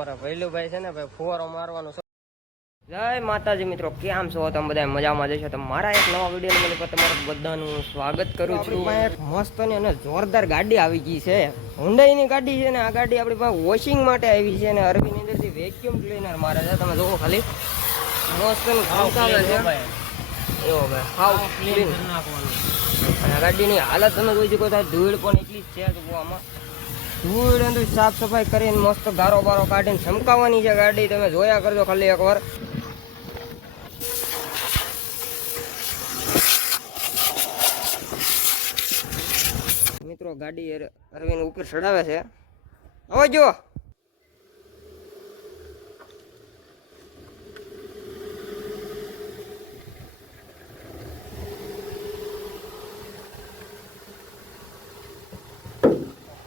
અમારા ભૈલુભાઈ છે ને ભાઈ ફુવારો મારવાનું. જય માતાજી મિત્રો, કેમ છો તમે બધા? મજામાં જશો તો મારા એક નવા વિડીયો ની તમારું બધાનું સ્વાગત કરું છું. એક મસ્ત અને જોરદાર ગાડી આવી ગઈ છે, હુન્ડાઈ ની ગાડી છે ને. આ ગાડી આપણી પાસે વોશિંગ માટે આવી છે ને અરવિંદ અંદરથી વેક્યુમ ક્લીનર મારે છે. તમે જોવો ખાલી મસ્ત નું કામકાજ છે એવો ભાઈ, હાવ ક્લીન નાખવાનું. અને આ ગાડીની હાલત તમે જોઈ શકો છો, ધૂળ પણ એટલી જ છે તો આમાં ધૂળ અંદર સાફ સફાઈ કરીને મસ્ત ગારો બારો કાઢીને ચમકાવવાની છે ગાડી. તમે જોયા કરજો ખાલી એકવાર. મિત્રો ગાડી અરવિંદ ઉપર ચડાવે છે, હવે જો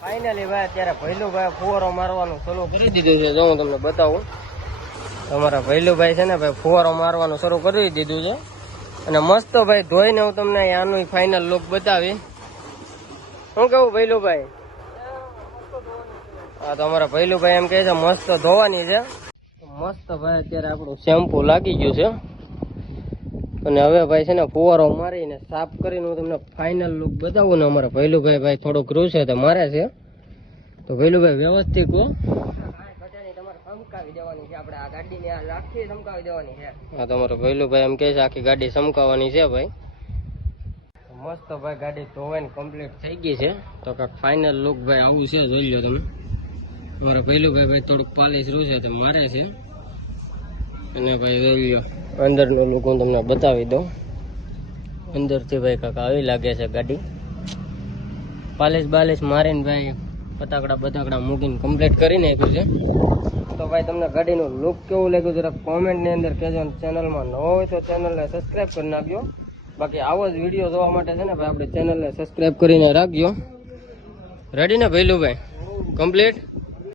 ફાઇનલી ભાઈ અત્યારે ભૈલુભાઈ ફુવારો મારવાનું શરૂ કરી દીધું છે. જો હું તમને બતાવું, તમારા ભૈલુભાઈ છે ને ભાઈ ફુવારો મારવાનું શરૂ કરી દીધું છે. અને મસ્ત ભાઈ ધોઈને હું તમને આનું ફાઇનલ લુક બતાવી. શું કેવું ભૈલુભાઈ? હા, તો અમારા ભૈલુભાઈ એમ કહે છે મસ્ત ધોવાની છે. મસ્ત ભાઈ અત્યારે આપણું શેમ્પુ લાગી ગયું છે. અને હવે ભાઈ છે ને ફુવારો મારીને સાફ કરીને હું તમને ફાઇનલ લુક બતાવું ને. અમારા ભૈલુભાઈ ભાઈ થોડુંક રૂ છે તો મારે છે. તો ભૈલુભાઈ વ્યવસ્થિત કહો, તમારે ચમકાવી દેવાની છે. આપણે આ ગાડીને આખી ચમકાવી દેવાની છે. હા, તમારો ભૈલુભાઈ એમ કહે છે આખી ગાડી ચમકાવવાની છે ભાઈ. મસ્ત ભાઈ ગાડી ધોવાઈને કમ્પ્લીટ થઈ ગઈ છે. તો કાંઈક ફાઇનલ લુક ભાઈ આવું છે, જોઈ લો તમે. અમારા ભૈલુભાઈ ભાઈ થોડુંક પાલિશ રૂ છે તો મારે છે. અને ભાઈ જોઈ લો અંદરનો લુક હું તમને બતાવી દઉં. અંદરથી ભાઈ કાંક આવી લાગે છે ગાડી. પાલિશ બાલિશ મારીને ભાઈ ફટાકડા બટાકડા મૂકીને કમ્પ્લીટ કરી નાખ્યું છે. તો ભાઈ તમને ગાડીનું લુક કેવું લાગ્યું જરા કોમેન્ટની અંદર કહેજો. ચેનલમાં ન હોય તો ચેનલને સબસ્ક્રાઈબ કરી નાખજો. બાકી આવો જ વિડીયો જોવા માટે છે ને ભાઈ આપણે ચેનલને સબસ્ક્રાઈબ કરીને રાખજો. રેડી ને ભૈલુભાઈ? કમ્પ્લીટ.